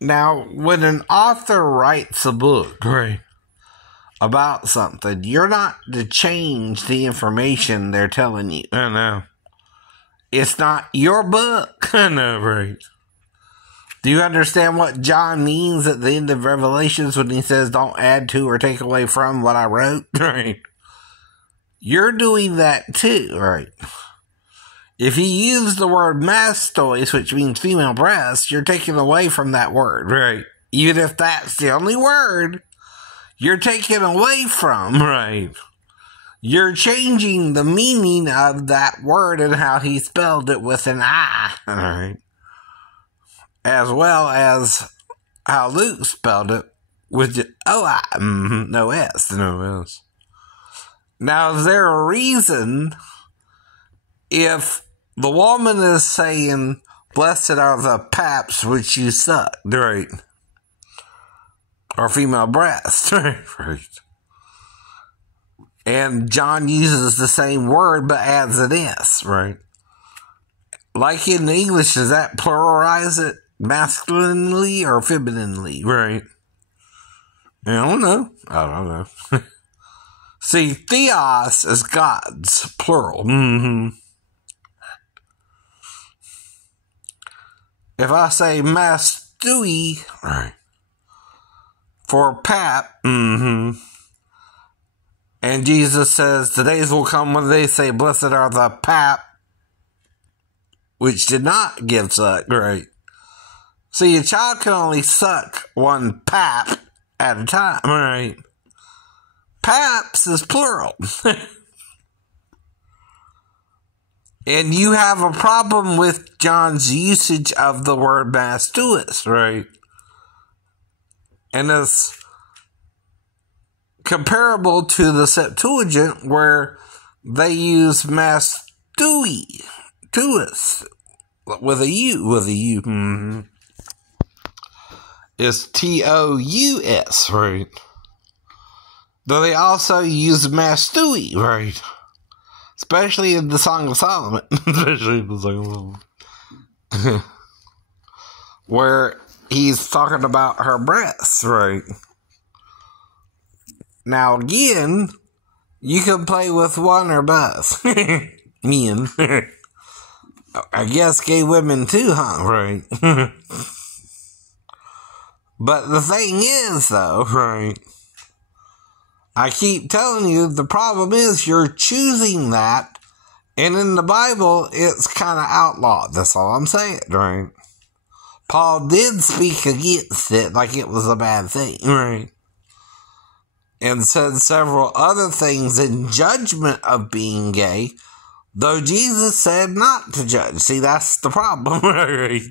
Now, when an author writes a book, Right. about something, you're not to change the information they're telling you. I know. It's not your book. I know, right. Do you understand what John means at the end of Revelations when he says, don't add to or take away from what I wrote? Right. You're doing that too, right? If you use the word Mastois, which means female breast, you're taking away from that word. Right. Even if that's the only word you're taking away from. Right. You're changing the meaning of that word and how he spelled it with an I. Right. As well as how Luke spelled it with just O-I. No S. No S. Now, is there a reason if the woman is saying, blessed are the paps which you suck, Right. or female breast, Right. and John uses the same word but adds an S, Right. like in English, does that pluralize it masculinely or femininely? Right. I don't know. See, theos is gods, plural. Mm-hmm. If I say Mastois Right. for pap, Mm-hmm. and Jesus says, the days will come when they say, blessed are the pap, which did not give suck. Right. See, a child can only suck one pap at a time. Right. Paps is plural. And you have a problem with John's usage of the word Mastois. Right. And it's comparable to the Septuagint where they use Mastui, tuus, with a U. Mm-hmm. It's Tous. Right. Though they also use Mastui, Right. especially in the Song of Solomon, Especially the second where he's talking about her breasts. Right. Now, again, you can play with one or both. Men. I guess gay women too, huh? Right. But the thing is, though, Right. I keep telling you, the problem is you're choosing that, and in the Bible, it's kind of outlawed. That's all I'm saying. Right. Paul did speak against it like it was a bad thing. Right. And said several other things in judgment of being gay, though Jesus said not to judge. See, that's the problem. Right.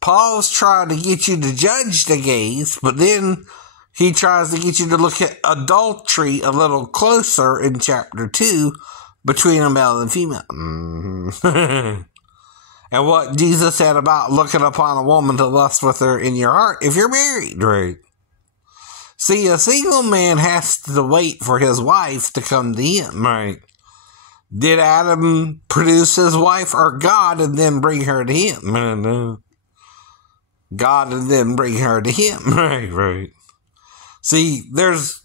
Paul's trying to get you to judge the gays, but then he tries to get you to look at adultery a little closer in chapter 2 between a male and female. Mm-hmm. And what Jesus said about looking upon a woman to lust with her in your heart if you're married. Right. See, a single man has to wait for his wife to come to him. Right. Did Adam produce his wife or God and then bring her to him? I don't know. God and then bring her to him. Right. Right. See, there's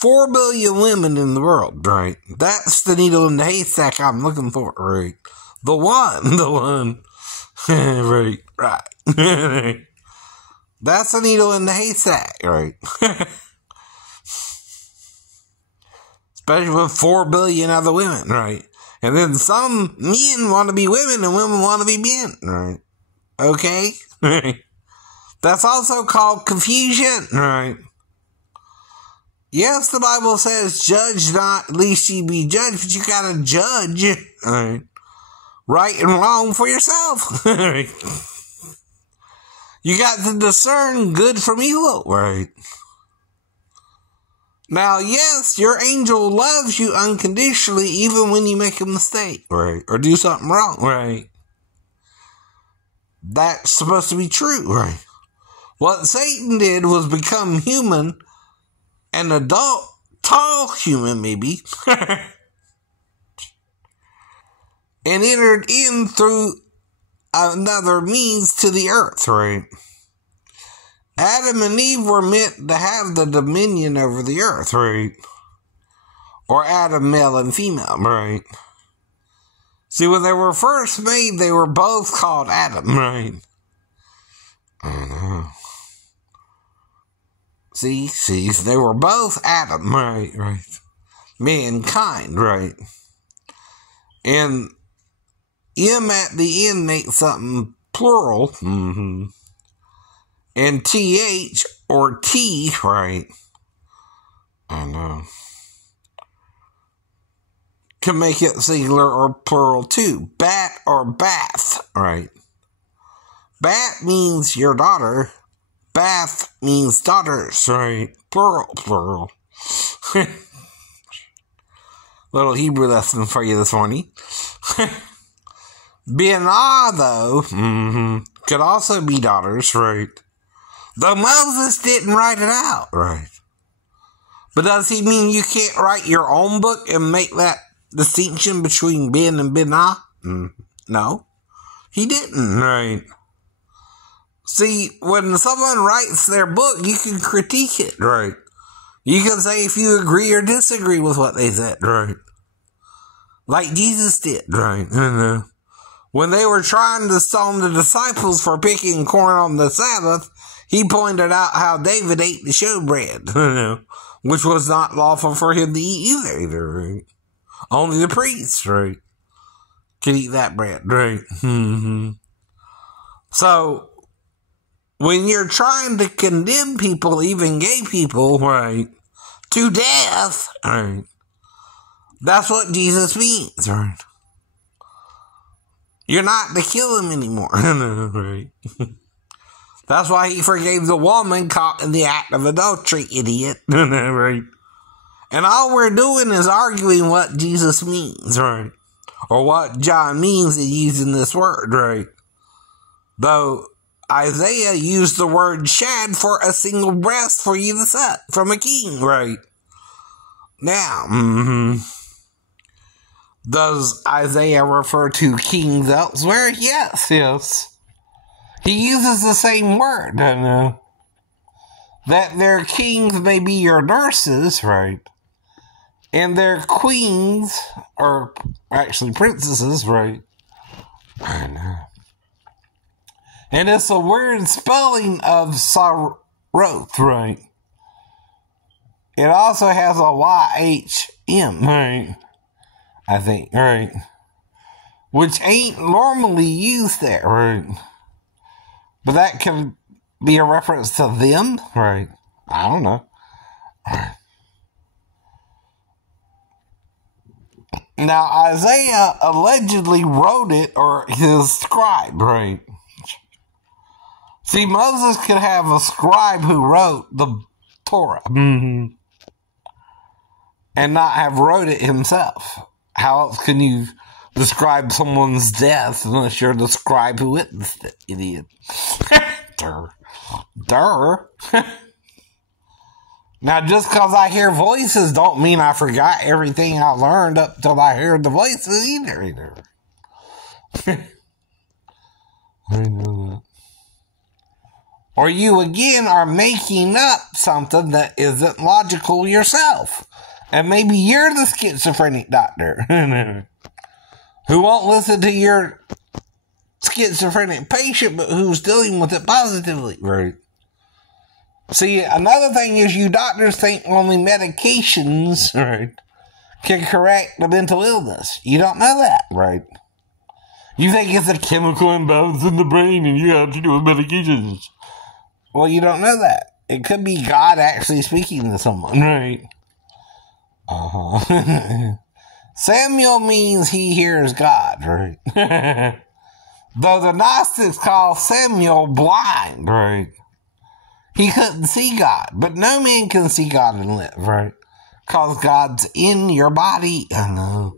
4 billion women in the world. Right. That's the needle in the haystack I'm looking for. Right. The one. The one. Right. Right. That's the needle in the haystack. Right. Especially with 4 billion other women. Right. And then some men want to be women and women want to be men. Right. Okay? Right. That's also called confusion. Right. Yes, the Bible says, judge not, lest ye be judged, but you gotta judge Right. right and wrong for yourself. Right. You got to discern good from evil. Right. Now, yes, your angel loves you unconditionally even when you make a mistake. Right. Or do something wrong. Right. That's supposed to be true. Right. What Satan did was become human, an adult, tall human maybe, and entered in through another means to the earth. Right. Adam and Eve were meant to have the dominion over the earth. Right. Or Adam, male and female. Right. See, when they were first made, they were both called Adam. Right. I know. See, they were both Adam. Right. Mankind. Right. And M at the end makes something plural. Mm-hmm. And TH or T. Right. I know. Can make it singular or plural too. Bat or bath. Right. Bat means your daughter. Bath means daughters. Right. Plural. Little Hebrew lesson for you this morning. Binah, though, could also be daughters. Right. Though Moses didn't write it out. Right. But does he mean you can't write your own book and make that distinction between Ben and Binah? No. He didn't. Right. See, when someone writes their book, you can critique it. Right. You can say if you agree or disagree with what they said. Right. Like Jesus did. Right. I know. When they were trying to stone the disciples for picking corn on the Sabbath, he pointed out how David ate the showbread. I know. Which was not lawful for him to eat either. Right. Only the priests Right. could eat that bread. Right. Mm-hmm. So, when you're trying to condemn people, even gay people, Right. to death, Right. that's what Jesus means. Right. You're not to kill him anymore. I know. Right. That's why he forgave the woman caught in the act of adultery, idiot. I know. Right. And all we're doing is arguing what Jesus means. Right. Or what John means in using this word. Right. Though Isaiah used the word shad for a single breast for you to suck from a king. Right. Now, does Isaiah refer to kings elsewhere? Yes. Yes. He uses the same word. I know. That their kings may be your nurses, Right. and their queens, or actually princesses, Right. I know. and it's a weird spelling of Saroth. Right. It also has a YHM, Right. I think, Right. which ain't normally used there. Right. But that can be a reference to them? Right. I don't know. Now, Isaiah allegedly wrote it, or his scribe. Right. See, Moses could have a scribe who wrote the Torah Mm-hmm. and not have wrote it himself. How else can you describe someone's death unless you're the scribe who witnessed it, idiot? Durr. Now, just because I hear voices don't mean I forgot everything I learned up till I heard the voices either. I know that. Or you again are making up something that isn't logical yourself. And maybe you're the schizophrenic doctor who won't listen to your schizophrenic patient, but who's dealing with it positively. Right. See, another thing is you doctors think only medications Right. can correct the mental illness. You don't know that. Right. You think it's a Chemical imbalance in the brain and you have to do with medications. Well, you don't know that. It could be God actually speaking to someone. Right. Samuel means he hears God. Right. Though the Gnostics call Samuel blind. Right. He couldn't see God. But no man can see God and live. Right. Because God's in your body. I know.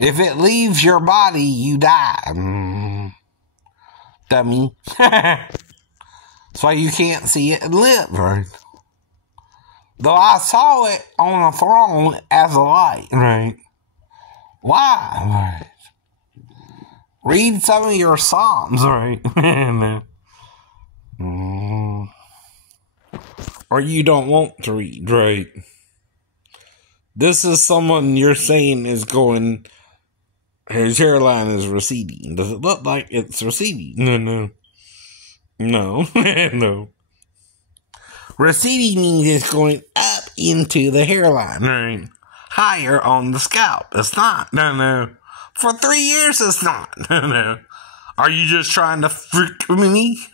If it leaves your body, you die. Dummy. That's why you can't see it and live. Right. Though I saw it on a throne as a light. Right. Why? Right. Read some of your Psalms. Right. Or you don't want to read, right? This is someone you're saying is going, his hairline is receding. Does it look like it's receding? No. No. Receding means it's going up into the hairline, right? Higher on the scalp. It's not. No. For 3 years, it's not. No. Are you just trying to freak me?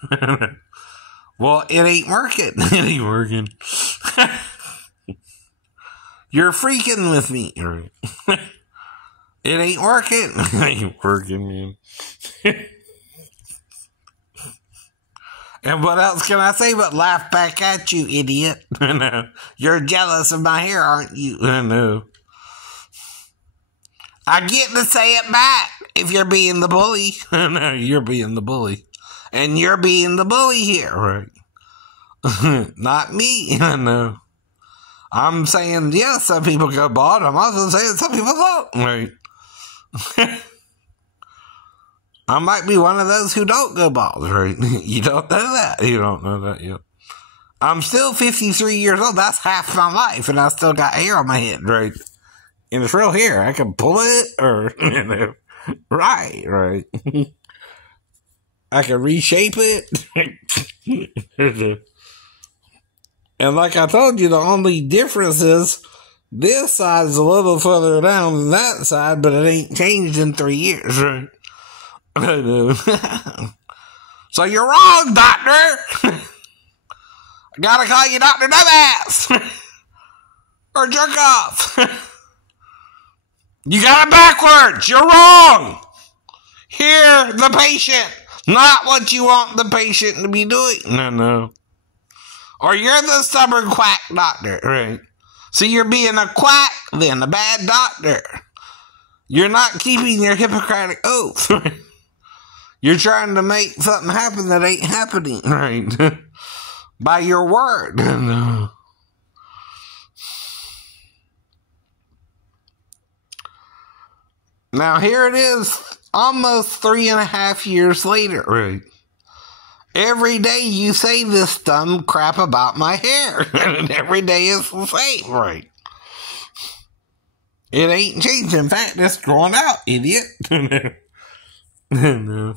Well, it ain't working. It ain't working. You're freaking with me. It ain't working. It ain't working, man. And what else can I say but laugh back at you, idiot? No. You're jealous of my hair, aren't you? No. I get to say it back if you're being the bully. No, you're being the bully. And you're being the bully here, right? Not me. No. I'm saying, yes, some people go bald. I'm also saying some people don't, right? I might be one of those who don't go bald, right? You don't know that. You don't know that yet. I'm still 53 years old. That's half my life, and I still got hair on my head, right? And it's real hair. I can pull it, or, right. I can reshape it. And like I told you, the only difference is this side is a little further down than that side, but it ain't changed in 3 years, right? So you're wrong, doctor. I gotta call you Dr. Dumbass. Or jerk off. You got it backwards. You're wrong. Hear the patient, not what you want the patient to be doing. No. Or you're the stubborn quack doctor, right? So you're being a quack then, a bad doctor. You're not keeping your Hippocratic oath, right? You're trying to make something happen that ain't happening, right? By your word. Now here it is, almost 3.5 years later, right? Every day you say this dumb crap about my hair, and every day is the same, right? It ain't changed. In fact, it's growing out, idiot. No.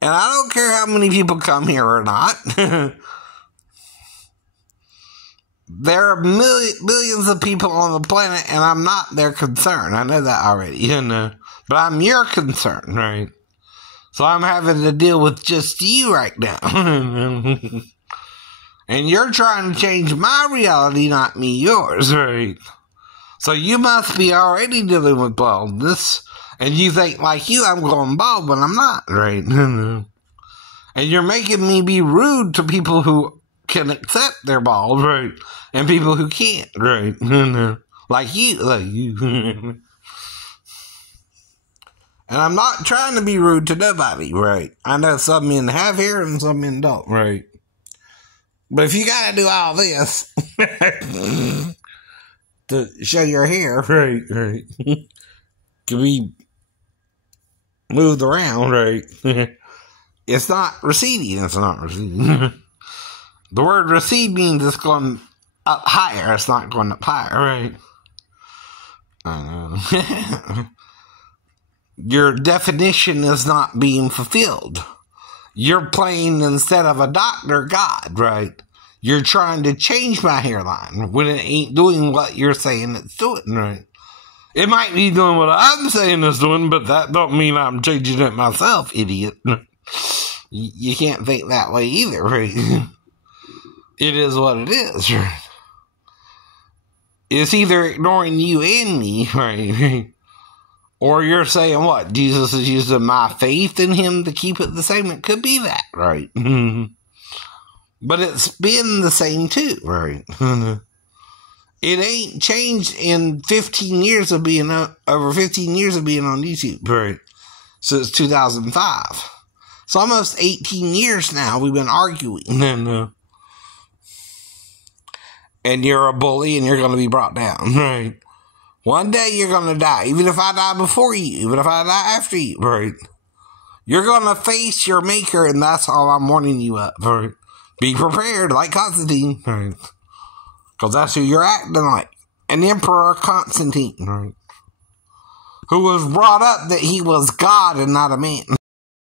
And I don't care how many people come here or not. There are millions of people on the planet, and I'm not their concern. I know that already, But I'm your concern, right? So I'm having to deal with just you right now. And you're trying to change my reality, not me yours, right? So you must be already dealing with baldness, and you think, like you, I'm going bald, but I'm not, right? And you're making me be rude to people who can accept they're bald, right? And people who can't, right? Like you. And I'm not trying to be rude to nobody, right? I know some men have hair and some men don't, right? But if you gotta do all this to show your hair, right, can be moved around, right? It's not receding. The word recede means it's going up higher. It's not going up higher, right? I know. Your definition is not being fulfilled. You're playing, instead of a doctor, God, right? You're trying to change my hairline when it ain't doing what you're saying it's doing, right? It might be doing what I'm saying it's doing, but that don't mean I'm changing it myself, idiot. You can't think that way either, right? It is what it is, right? It's either ignoring you and me, right? Or you're saying what? Jesus is using my faith in him to keep it the same? It could be that, right? But it's been the same too, right? It ain't changed in 15 years of being over 15 years of being on YouTube, right? Since 2005. It's almost 18 years now we've been arguing. And you're a bully and you're going to be brought down, right? One day you're going to die, even if I die before you, even if I die after you, right? You're going to face your maker, and that's all I'm warning you of. Right? Be prepared, like Constantine. Right? Because that's who you're acting like. An Emperor Constantine. Right? Who was brought up that he was God and not a man.